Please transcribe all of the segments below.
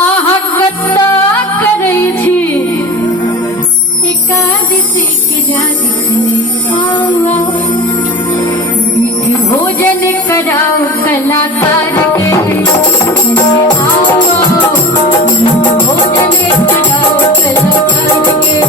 आहा कत्ता करे छी एकादशी के जाने भोजन कराओ कलाकार के भोजन कराओ कलाकार के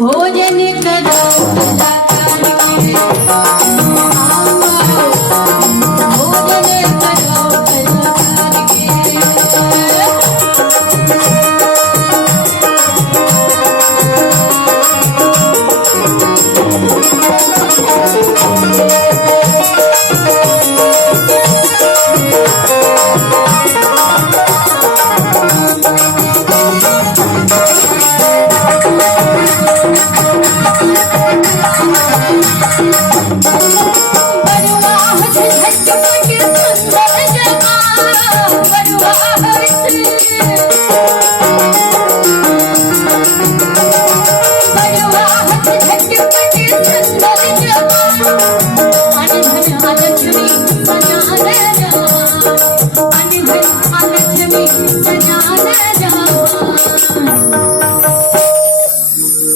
भोजन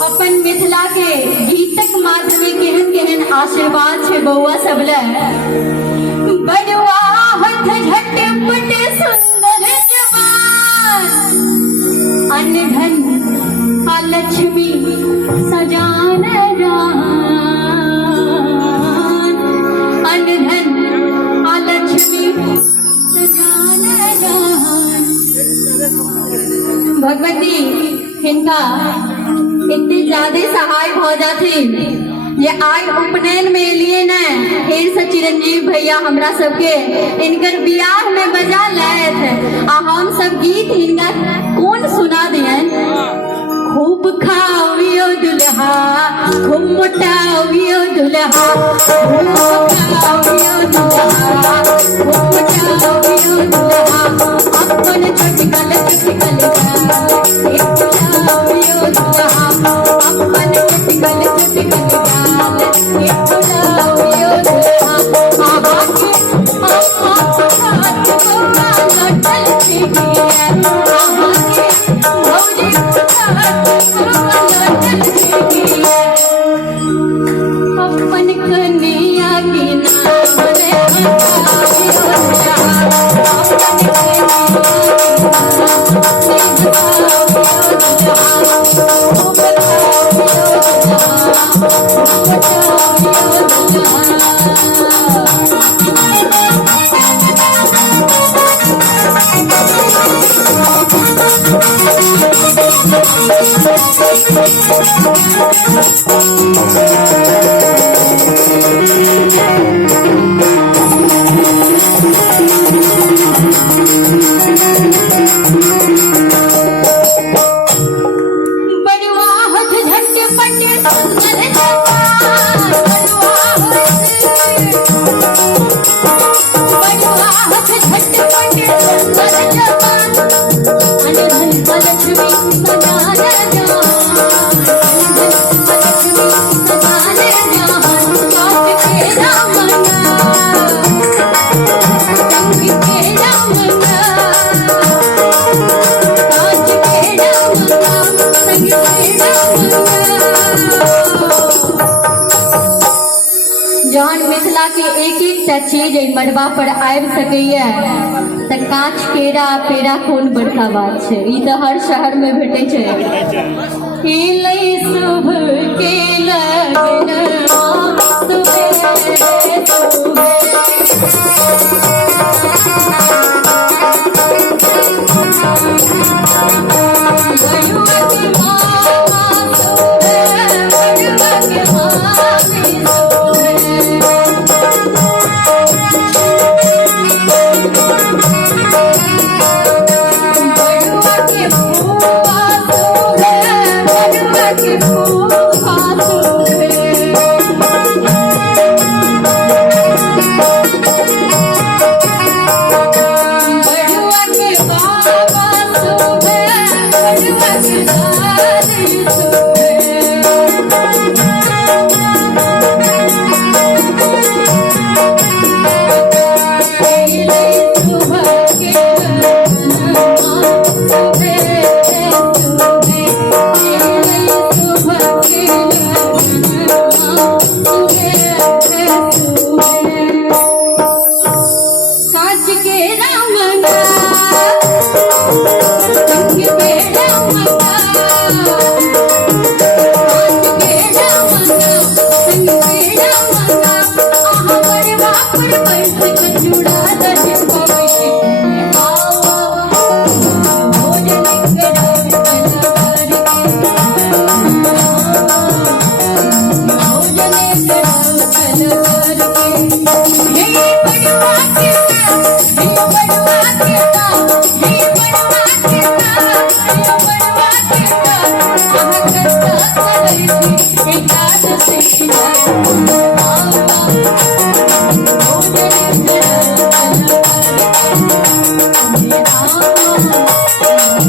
अपन मिथिला के गीतक माध्यमे केहन केहन आशीर्वाद छे बउआ सबले बड़ुआ हथ झटपट सुंदर जवान अन्न धन आ लक्ष्मी सजान जान अन्न धन आ लक्ष्मी भगवती हिनका इतनी ज्यादा सहाय हो जाती ये आज उपनयन में लिए न फिर से चिरंजीव भैया हमरा सबके इनकर बियाह में बजा लाए थे आ हम सब गीत हिनका कौन सुना दियन। खूब खावियो दुल्हा खूब मोटावियो दुल्हा खूब खावियो दुल्हा खूब मोटावियो दुल्हा अपन चटकल चटकल एक खावियो दुल्हा अपन चटकल चटकल एक खावियो दुल्हा आहा के आहा हाथ को लटल छिए आहा के भौजी अपन कन्या के नाम रे जौन मिथिला के एक एक चीज मड़बा पर आबि सकैया त कांच केरा पेड़ा कोन बड़का बात छै ई त हर शहर में भेटे छै। केलै शुभ के लगन सुबह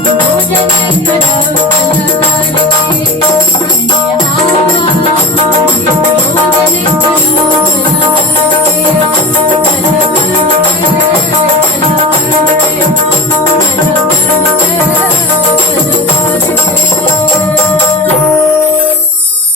भोजन